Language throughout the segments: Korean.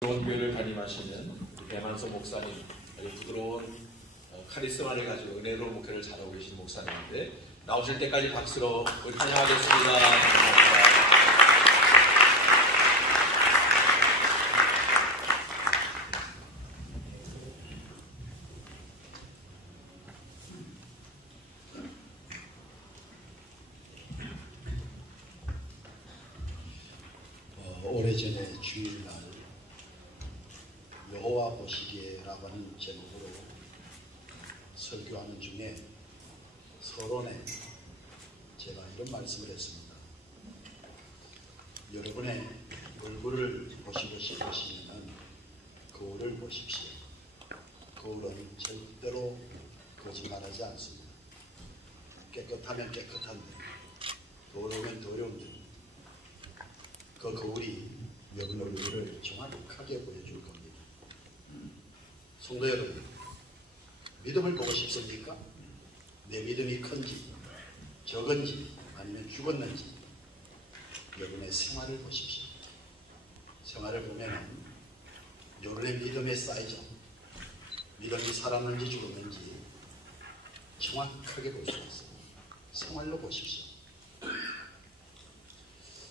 부드러운 교회를 담임하시는 배만석 목사님, 아주 부드러운 카리스마를 가지고 은혜로운 목회를 잘하고 계신 목사님인데, 나오실 때까지 박수로 우리 환영하겠습니다. 오래전에 주일날 여호와 보시기에라고 하는 제목으로 설교하는 중에 서론에 제가 이런 말씀을 했습니다. 여러분의 얼굴을 보시고 싶으시면 거울을 보십시오. 거울은 절대로 거짓말하지 않습니다. 깨끗하면 깨끗한데 더러우면 더러운데 그 거울이 여러분 얼굴을 정확하게 보여줄 겁니다. 성도 여러분, 믿음을 보고 싶습니까? 내 믿음이 큰지 적은지 아니면 죽었는지 여러분의 생활을 보십시오. 생활을 보면 여러분의 믿음의 사이즈, 믿음이 살았는지 죽었는지 정확하게 볼 수 있어요. 생활로 보십시오.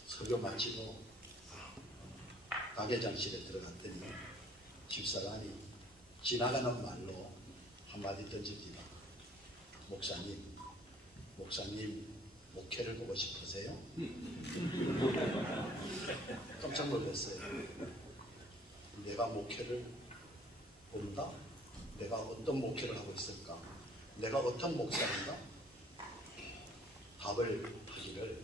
설교 마치고 가게장실에 들어갔더니 집사관이 지나가는 말로 한마디 던집니다. 목사님 목회를 보고 싶으세요? 깜짝 놀랐어요. 내가 목회를 본다? 내가 어떤 목회를 하고 있을까? 내가 어떤 목사인가? 답을 하기를,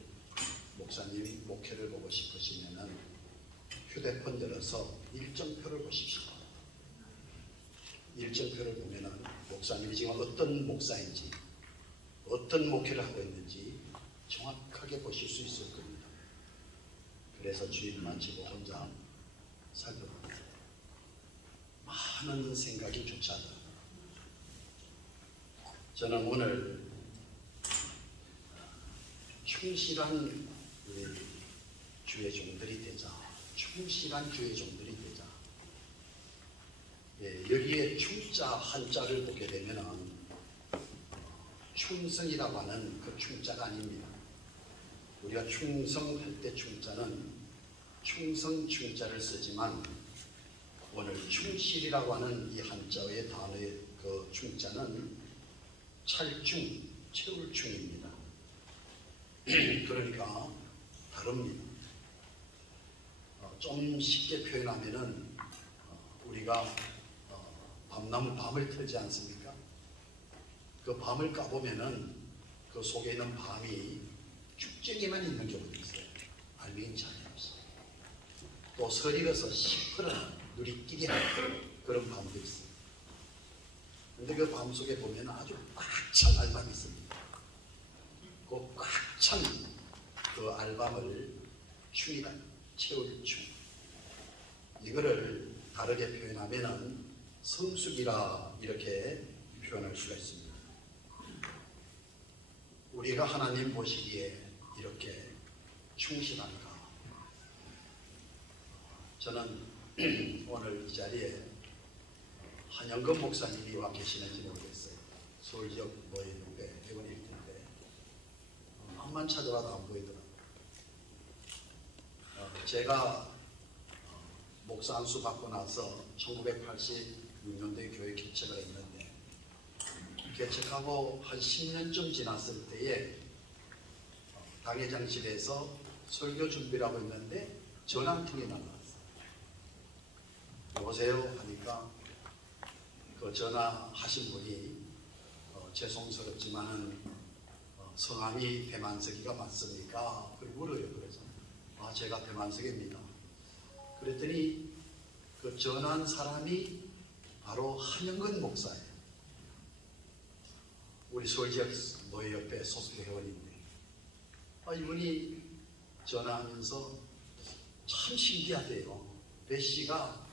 목사님이 목회를 보고 싶으시면은 휴대폰 열어서 일정표를 보십시오. 일정표를 보면은 목사님이 지금 어떤 목사인지, 어떤 목회를 하고 있는지 정확하게 보실 수 있을 겁니다. 그래서 주일 마치고 혼자 살펴봅니다. 많은 생각이 교차하더라고요. 저는 오늘 충실한 우리 주의 종들이 되자, 충실한 주의 종들이 되자. 여기에 충자 한자를 보게 되면 충성이라고 하는 그 충자가 아닙니다. 우리가 충성할 때 충자는 충성 충자를 쓰지만, 오늘 충실이라고 하는 이 한자의 단어의 그 충자는 찰충, 채울충입니다. 그러니까 다릅니다. 좀 쉽게 표현하면은 우리가 밤을 틀지 않습니까? 그 밤을 까보면은 그 속에 있는 밤이 축쟁이만 있는 경우도 있어요. 알맹이 전혀 없어요. 또 서리가서 시퍼런 누리끼리 하는 그런 밤도 있어요. 근데 그 밤 속에 보면 아주 꽉 찬 알밤이 있습니다. 그 꽉 찬 그 알밤을 충이다, 채울 충. 이거를 다르게 표현하면은 성숙이라 이렇게 표현할 수가 있습니다. 우리가 하나님 보시기에 이렇게 충실한가? 저는 오늘 이 자리에 한영건 목사님이 와 계시는지 모르겠어요. 서울 지역 모의동대 대원일 텐데 한만 찾아와도 안 보이더라고요. 제가 목사 안수 받고 나서 1986년도에 교회 개척을 했는데, 개척하고 한 10년쯤 지났을 때에 당회장실에서 설교 준비를 하고 있는데 전화 한 통이 날라왔어요. 여보세요 하니까 그 전화하신 분이 죄송스럽지만은 성함이 배만석이가 맞습니까? 그걸 물어요. 그래서 제가 배만석입니다. 그랬더니 그 전화한 사람이 바로 한영건 목사예요. 우리 서울지역 노예협회 소속 회원인데, 이분이 전화하면서 참 신기하대요. 배 씨가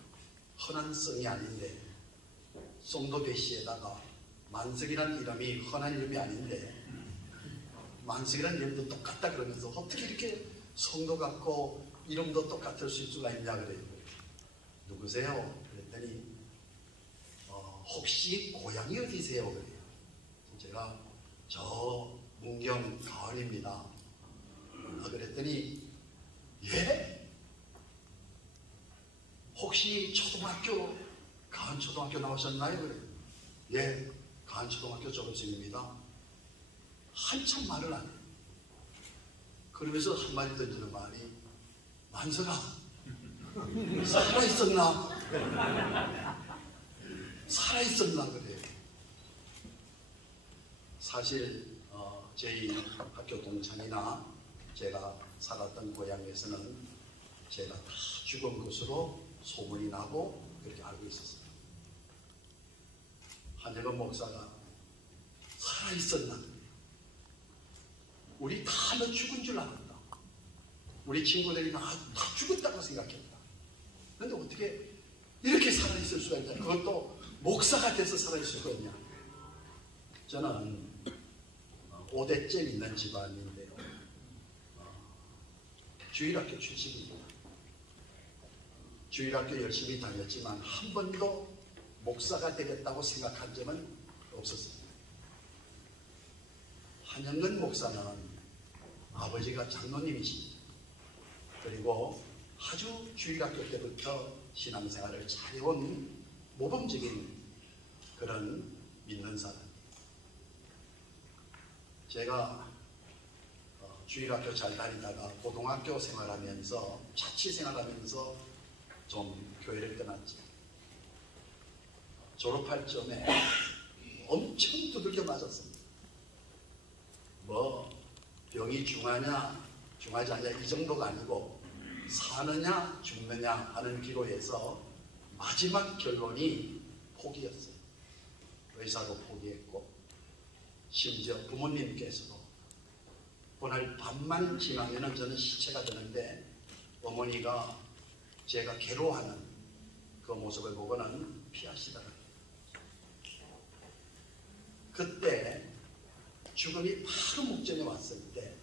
흔한 성이 아닌데, 송도 배 씨에다가 만석이라는 이름이 흔한 이름이 아닌데 만석이라는 이름도 똑같다 그러면서 어떻게 이렇게 성도 같고 이름도 똑같을 수가 있냐 그래요. 누구세요? 그랬더니 혹시 고향이 어디세요? 그래요. 제가 저 문경 가원입니다. 그랬더니 예? 혹시 초등학교 가원 초등학교 나오셨나요? 그래요. 예, 가원 초등학교 졸업생입니다. 한참 말을 안 해요. 그러면서 한마디 던지는 말이 만석아 살아있었나? 살아있었나 그래요. 사실 저희 학교 동창이나 제가 살았던 고향에서는 제가 다 죽은 것으로 소문이 나고 그렇게 알고 있었어요. 한여건 목사가 살아있었나? 우리 다 너 죽은 줄 알았다. 우리 친구들이 다 죽었다고 생각했다. 그런데 어떻게 이렇게 살아있을 수가 있냐? 그것도 목사가 돼서 살아있을 수 있냐? 저는 5대째 있는 집안인데요. 주일학교 출신입니다. 주일학교 열심히 다녔지만 한 번도 목사가 되겠다고 생각한 적은 없었습니다. 한영근 목사는 아버지가 장로님이십니다. 그리고 아주 주일학교 때부터 신앙생활을 잘해온 모범적인 그런 믿는 사람. 제가 주일학교 잘 다니다가 고등학교 생활하면서 자취 생활하면서 좀 교회를 떠났지. 졸업할 점에 엄청 두들겨 맞았습니다. 뭐 병이 중하냐 중하지 않냐 이 정도가 아니고 사느냐 죽느냐 하는 기로에서 마지막 결론이 포기였어요. 의사도 포기했고 심지어 부모님께서도 오늘 밤만 지나면 저는 시체가 되는데 어머니가 제가 괴로워하는 그 모습을 보고는 피하시더라고요. 그때 죽음이 바로 목전에 왔을 때,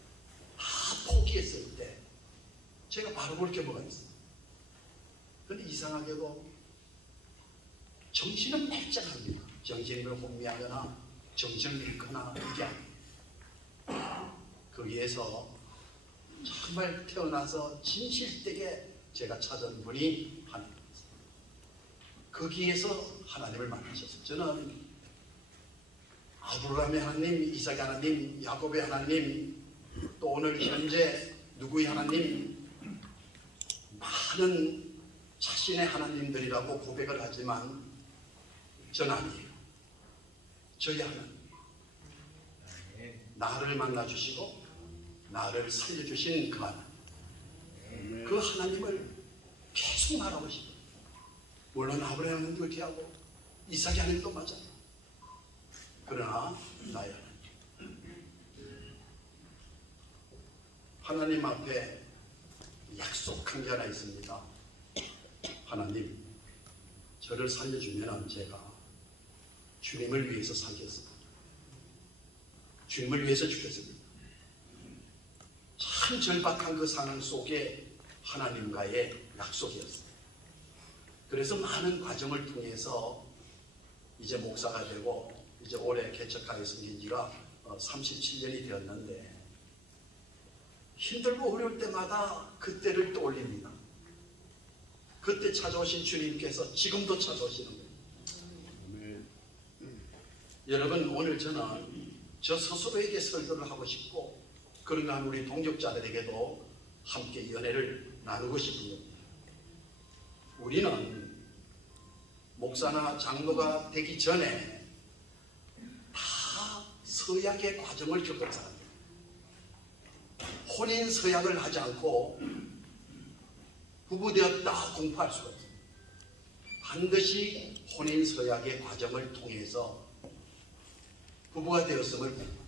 다 포기했을 때 제가 바로 볼 게 뭐가 있어요. 그런데 이상하게도 정신은 멀쩡합니다. 정신을 혼미하거나 정신을 잃거나 이게 아니에요. 거기에서 정말 태어나서 진실되게 제가 찾은 분이 하나님이었어요. 거기에서 하나님을 만나셨어요. 저는 아브라함의 하나님, 이삭의 하나님, 야곱의 하나님, 또 오늘 현재 누구의 하나님, 많은 자신의 하나님들이라고 고백을 하지만 전 아니에요. 저희 하나님. 나를 만나주시고 나를 살려주신 그 하나님. 그 하나님을 계속 알아보시고, 물론 아브라함의 하나님도 그렇게 하고 이삭의 하나님도 맞아요. 그러나 나의 하나님 앞에 약속한 게 하나 있습니다. 하나님, 저를 살려주면 제가 주님을 위해서 살겠습니다. 주님을 위해서 죽겠습니다. 참 절박한 그 상황 속에 하나님과의 약속이었어요. 그래서 많은 과정을 통해서 이제 목사가 되고 이제 올해 개척하게 생긴 지가 37년이 되었는데 힘들고 어려울 때마다 그때를 떠올립니다. 그때 찾아오신 주님께서 지금도 찾아오시는 거예요. 여러분, 오늘 저는 저 스스로에게 설교를 하고 싶고 그러나 우리 동역자들에게도 함께 연애를 나누고 싶은 겁니다. 우리는 목사나 장로가 되기 전에 다 서약의 과정을 겪은 사람입니다. 혼인 서약을 하지 않고 부부되었다 공포할 수가 없습니다. 반드시 혼인 서약의 과정을 통해서 부부가 되었음을 봅니다.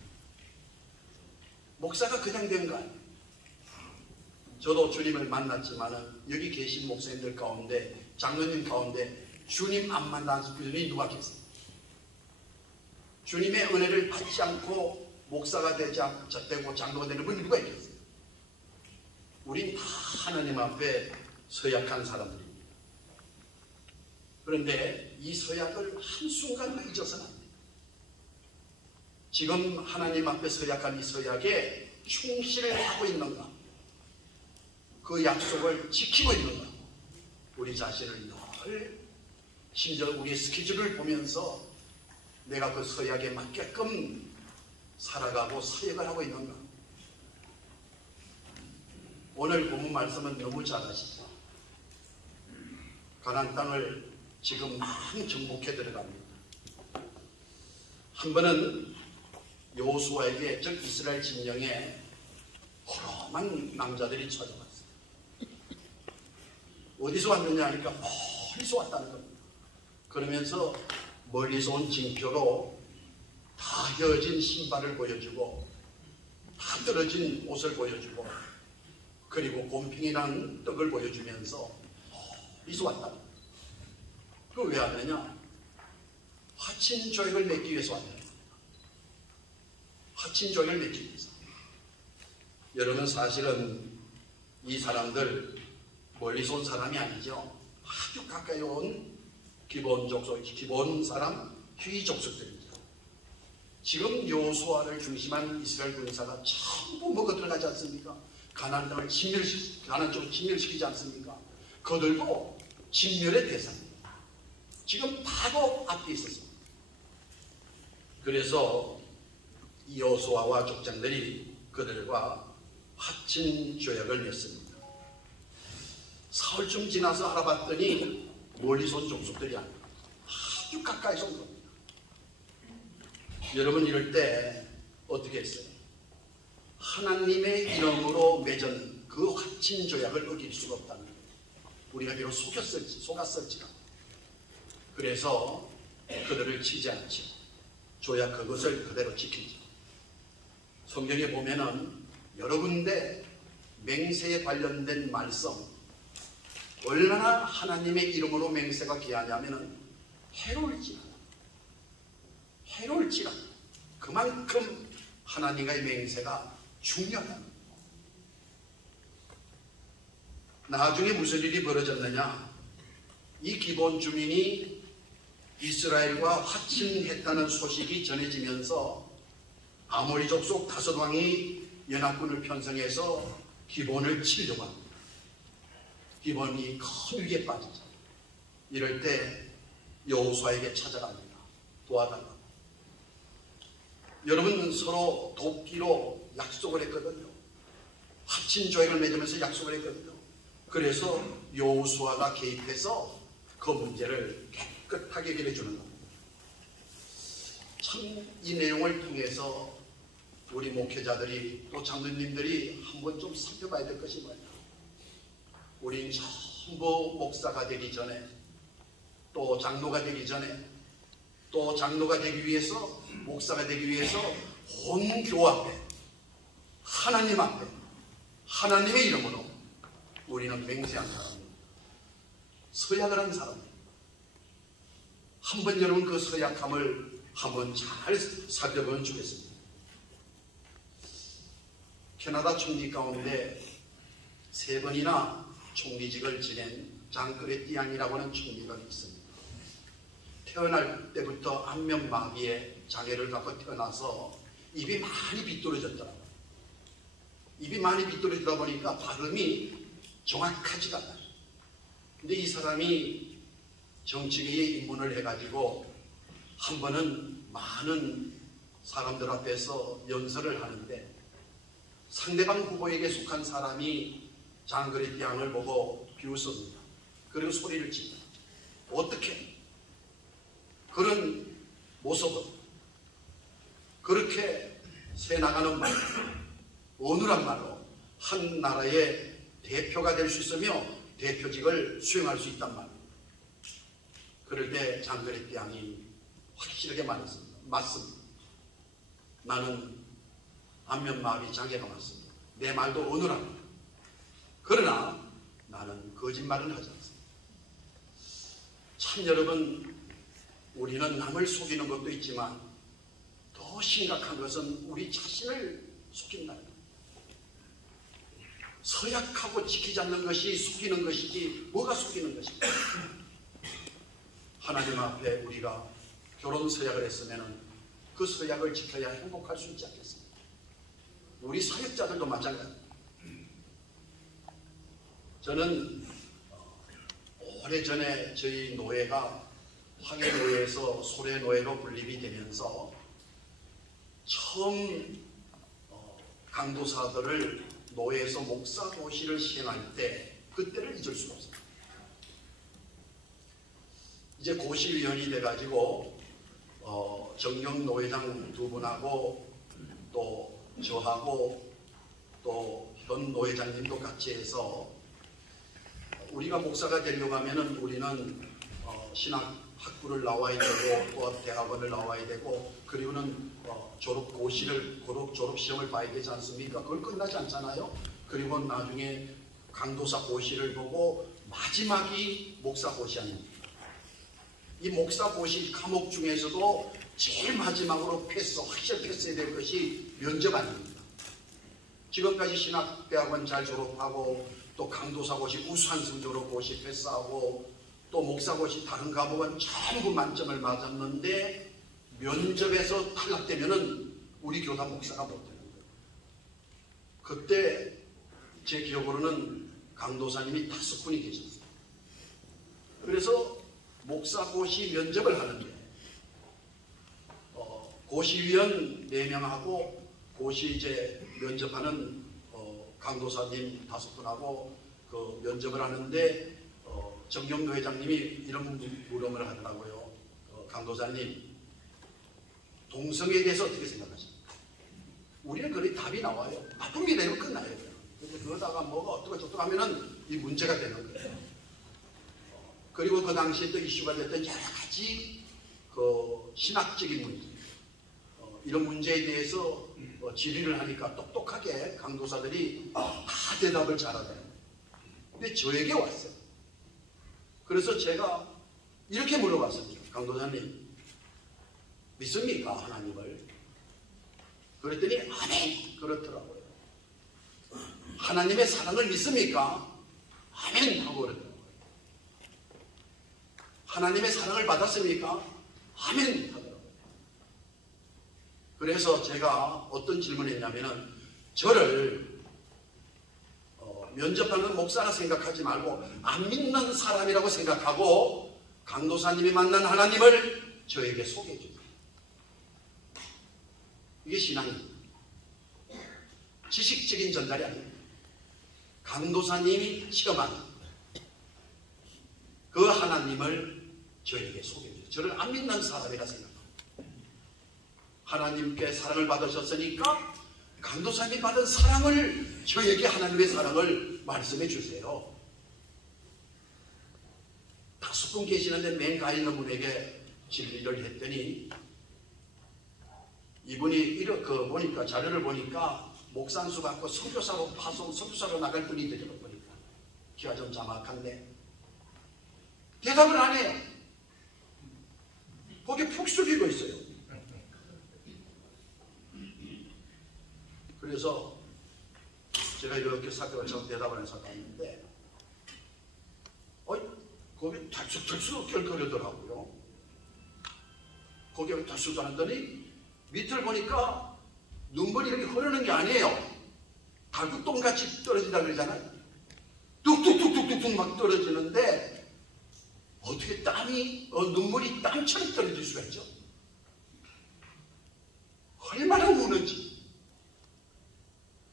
목사가 그냥 된 거 아니에요. 저도 주님을 만났지만 여기 계신 목사님들 가운데, 장로님 가운데 주님 안 만난 분이 누가 계세요? 주님의 은혜를 받지 않고 목사가 되고 장로가 되는 분이 누가 있겠어요? 우린 다 하나님 앞에 서약한 사람들입니다. 그런데 이 서약을 한순간도 잊어서는 안 돼요. 지금 하나님 앞에 서약한 이 서약에 충실하고 있는가? 그 약속을 지키고 있는가? 우리 자신을 늘 심지어 우리의 스케줄을 보면서 내가 그 서약에 맞게끔 살아가고 사역을 하고 있는가? 오늘 본문 말씀은 너무 잘하시죠. 가나안 땅을 지금 많이 정복해 들어갑니다. 한 번은 여호수아에게 즉 이스라엘 진영에 허름한 남자들이 찾아왔어요. 어디서 왔느냐 하니까 멀리서 왔다는 겁니다. 그러면서 멀리서 온 징표로 다 헤어진 신발을 보여주고 다 떨어진 옷을 보여주고 그리고 곰팡이난 떡을 보여주면서 멀리서 왔다. 그걸 왜 왔느냐? 화친조약을 맺기 위해서 왔다. 화친조약을 맺기 위해서. 여러분 사실은 이 사람들 멀리서 온 사람이 아니죠. 아주 가까이 온 기본 족속, 기본 사람, 휘 족속들입니다. 지금 여호수아를 중심한 이스라엘 군사가 전부 먹어 들어가지 않습니까? 가나안 땅을 가나안 쪽으로 진멸시키지 않습니까? 그들도 진멸의 대상입니다. 지금 바로 앞에 있었습니다. 그래서 여호수아와 족장들이 그들과 화친 조약을 맺습니다. 사흘쯤 지나서 알아봤더니 멀리서 온 족속들이 아니라 아주 가까이서 온 겁니다. 여러분 이럴 때 어떻게 했어요? 하나님의 이름으로 맺은 그 화친 조약을 어길 수가 없다는 거예요. 우리가 비록 속았을지라도. 그래서 그들을 치지 않죠. 조약 그것을 그대로 지키죠. 성경에 보면은 여러 군데 맹세에 관련된 말씀 얼마나 하나님의 이름으로 맹세가 귀하냐면은 해로울지라 그만큼 하나님과의 맹세가 중요하다. 나중에 무슨 일이 벌어졌느냐? 이 기본 주민이 이스라엘과 화친했다는 소식이 전해지면서 아모리 족속 다섯 왕이 연합군을 편성해서 기본을 치려고 합니다. 기본이 큰 위기에 빠지죠. 이럴 때 여호수아에게 찾아갑니다. 도와달라고. 여러분 서로 돕기로 약속을 했거든요. 합친 조약을 맺으면서 약속을 했거든요. 그래서 여호수아가 개입해서 그 문제를 깨끗하게 해결해 주는 겁니다. 참 이 내용을 통해서 우리 목회자들이 또 장로님들이 한번 좀 살펴봐야 될 것이 뭐냐. 우린 전부 목사가 되기 전에 또 장로가 되기 전에 또 장로가 되기 위해서 목사가 되기 위해서 온 교회 앞에 하나님 앞에 하나님의 이름으로 우리는 맹세한 사람입니다. 서약을 한 사람입니다. 한번 여러분 그 서약함을 한번 잘 살펴보면 좋겠습니다. 캐나다 총리 가운데 3번이나 총리직을 지낸 장크레띠앙이라고 하는 총리가 있습니다. 태어날 때부터 안면마비의 장애를 갖고 태어나서 입이 많이 비뚤어졌더라고요. 입이 많이 비뚤어지다 보니까 발음이 정확하지가 않아요. 근데 이 사람이 정치계에 입문을 해가지고 한 번은 많은 사람들 앞에서 연설을 하는데 상대방 후보에게 속한 사람이 장그레띠앙을 보고 비웃습니다. 그리고 소리를 칩니다. 어떻게 그런 모습은 그렇게 새나가는 말, 어눌한 말로 한 나라의 대표가 될 수 있으며 대표직을 수행할 수 있단 말입니다. 그럴 때 장그레띠앙이 확실하게 말했습니다. 맞습니다. 나는 안면마비 장애가 많습니다. 내 말도 어눌합니다. 그러나 나는 거짓말은 하지 않습니다. 참 여러분 우리는 남을 속이는 것도 있지만 더 심각한 것은 우리 자신을 속인다는 것. 서약하고 지키지 않는 것이 속이는 것이지 뭐가 속이는 것입니까? 하나님 앞에 우리가 결혼 서약을 했으면 그 서약을 지켜야 행복할 수 있지 않겠습니까? 우리 사역자들도 마찬가지입니다. 저는 오래전에 저희 노예가 황해노예에서 소래노예로 분립이 되면서 처음 강도사들을 노예에서 목사고시를 시행할 때 그때를 잊을 수가 없어요. 이제 고시위원이 돼가지고 정경 노회장 두 분하고 또 저하고 또 현 노회장님도 같이 해서 우리가 목사가 되려고 하면은 우리는 신학 학부를 나와야 되고 또 대학원을 나와야 되고 그리고는 졸업 시험을 봐야 되지 않습니까? 그걸 끝나지 않잖아요. 그리고 나중에 강도사 고시를 보고 마지막이 목사 고시 아닙니까? 이 목사 고시 과목 중에서도 제일 마지막으로 확실히 패스해야 될 것이 면접 아닙니다. 지금까지 신학대학원 잘 졸업하고 또 강도사 고시 우수한 성적으로 고시 패스하고 또 목사 고시 다른 과목은 전부 만점을 맞았는데 면접에서 탈락되면은 우리 교단 목사가 못 되는 거예요. 그때 제 기억으로는 강도사님이 5분이 계셨어요. 그래서 목사 고시 면접을 하는데 고시위원 4명하고 고시 이제 면접하는 강도사님 5분하고 그 면접을 하는데 정경노 회장님이 이런 물음을 하더라고요. 강도사님, 동성애에 대해서 어떻게 생각하십니까? 우리는 그래 답이 나와요. 나쁜 게 되면 끝나요. 근데 그러다가 뭐가 어떻고 저떻고 하면은 이 문제가 되는 거예요. 그리고 그 당시에 또 이슈가 됐던 여러 가지 그 신학적인 문제, 이런 문제에 대해서 질의를 하니까 똑똑하게 강도사들이 다 대답을 잘하네요. 근데 저에게 왔어요. 그래서 제가 이렇게 물어봤습니다. 강도사님, 믿습니까? 하나님을? 그랬더니 아멘! 그렇더라고요. 하나님의 사랑을 믿습니까? 아멘! 하고 그러더라고요. 하나님의 사랑을 받았습니까? 아멘! 하더라고요. 그래서 제가 어떤 질문을 했냐면은 저를 면접하는 목사라 생각하지 말고 안 믿는 사람이라고 생각하고 강도사님이 만난 하나님을 저에게 소개해 주세요. 이게 신앙입니다. 지식적인 전달이 아닙니다. 강도사님이 체험한 그 하나님을 저에게 소개해 주세요. 저를 안 믿는 사람이라 생각합니다. 하나님께 사랑을 받으셨으니까 강도사님이 받은 사랑을 저에게 하나님의 사랑을 말씀해 주세요. 5분 계시는데 맨 가 있는 분에게 질의를 했더니 이분이 보니까 자료를 보니까 목산수 받고 선교사로 파송 선교사로 나갈 분이 되죠. 보니까 기가 좀 자막한데 대답을 안 해요. 거기에 푹 숙이고 있어요. 그래서 제가 이렇게 사건을 처음 대답을 해서 갔는데 거기 덜쑥덜쑥 결거리더라고요. 거기에 덜쑥 하더니 밑을 보니까 눈물이 이렇게 흐르는 게 아니에요. 달구똥같이 떨어진다 그러잖아요. 뚝뚝뚝뚝뚝 막 떨어지는데 어떻게 눈물이 땀처럼 떨어질 수가 있죠? 얼마나 우는지.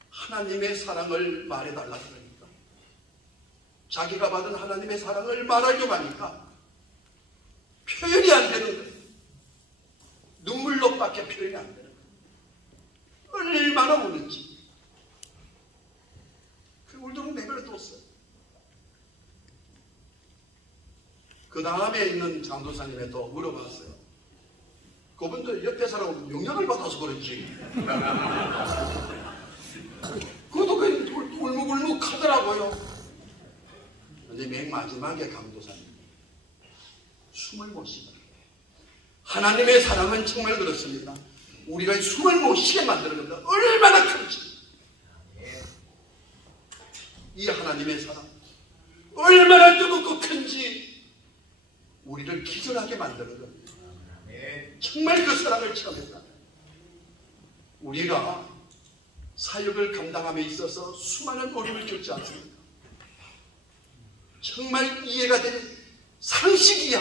하나님의 사랑을 말해달라 그러니까 자기가 받은 하나님의 사랑을 말하려고 하니까 표현이 안 되는 거예요. 눈물로밖에 표현이 안 되는 거예요. 얼마나 우는지. 그 울도록 내버려뒀어요. 그 다음에 있는 장도사님에 또 물어봤어요. 그분들 옆에 사람 영향을 받아서 그런지 그것도 그냥 울먹울먹 하더라고요. 근데 맨 마지막에 강도사님 숨을 못 쉬다. 하나님의 사랑은 정말 그렇습니다. 우리가 숨을 못 쉬게 만드는 겁니다. 얼마나 큰지. 이 하나님의 사랑 얼마나 뜨겁고 큰지 우리를 기절하게 만드는 겁니다. 정말 그 사랑을 체험했다. 우리가 사역을 감당함에 있어서 수많은 어려움을 겪지 않습니까? 정말 이해가 되는 상식이야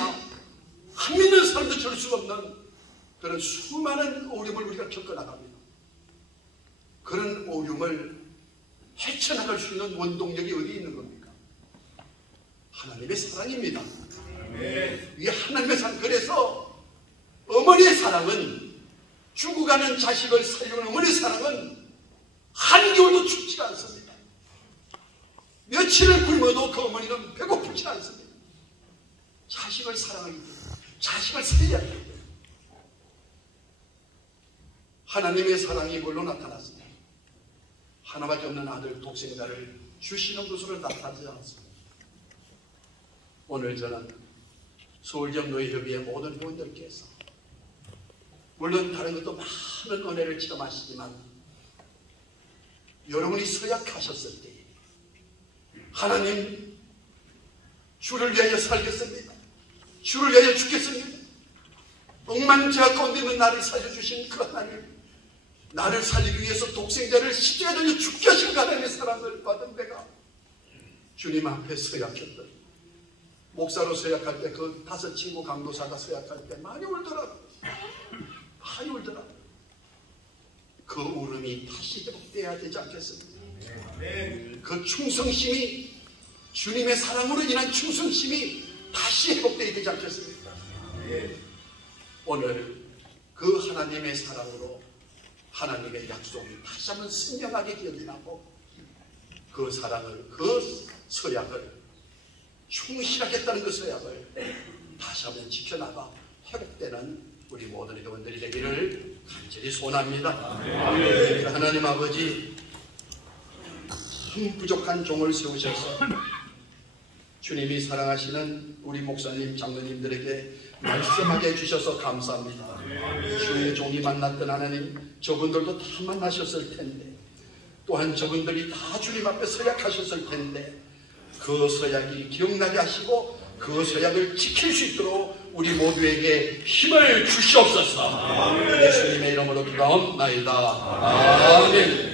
안 믿는 사람도 줄 수가 없는 그런 수많은 어려움을 우리가 겪어나갑니다. 그런 어려움을 헤쳐나갈 수 있는 원동력이 어디 있는 겁니까? 하나님의 사랑입니다. 이 하나님의 사랑. 그래서 어머니의 사랑은, 죽어가는 자식을 살리는 어머니의 사랑은 한겨울도 춥지가 않습니다. 며칠을 굶어도 그 어머니는 배고프지 않습니다. 자식을 사랑하기 때문에, 자식을 살려야 하기 때문에. 하나님의 사랑이 뭘로 나타났습니다? 하나밖에 없는 아들 독생자를 주시는 것으로 나타나지 않습니다. 오늘 저는 서울정노예협의회 모든 회원들께서 물론 다른 것도 많은 은혜를 체험하시지만 여러분이 서약하셨을 때 하나님 주를 위하여 살겠습니다. 주를 위하여 죽겠습니다. 억만죄악 가운데 있는 나를 살려주신 그 하나님, 나를 살리기 위해서 독생자를 십자가에 달려 죽게 하신 하나님의 사랑을 받은 내가 주님 앞에 서약했던, 목사로 서약할 때 그 5 친구 강도사가 서약할 때 많이 울더라고요. 많이 울더라고요. 그 울음이 다시 회복돼야 되지 않겠습니까? 그 충성심이, 주님의 사랑으로 인한 충성심이 다시 회복돼야 되지 않겠습니까? 오늘 그 하나님의 사랑으로 하나님의 약속이 다시 한번 선명하게 기억나고 그 사랑을, 그 서약을 충실하겠다는 그 서약을 다시 한번 지켜나가 회복되는 우리 모든 회원들이 되기를 간절히 소원합니다. 하나님 아버지, 참 부족한 종을 세우셔서 주님이 사랑하시는 우리 목사님, 장로님들에게 말씀하게 해주셔서 감사합니다. 주의 종이 만났던 하나님, 저분들도 다 만나셨을 텐데, 또한 저분들이 다 주님 앞에 서약하셨을 텐데, 그 서약이 기억나게 하시고 그 서약을 지킬 수 있도록 우리 모두에게 힘을 주시옵소서. 예수님의 이름으로 기도하옵나이다. 아멘.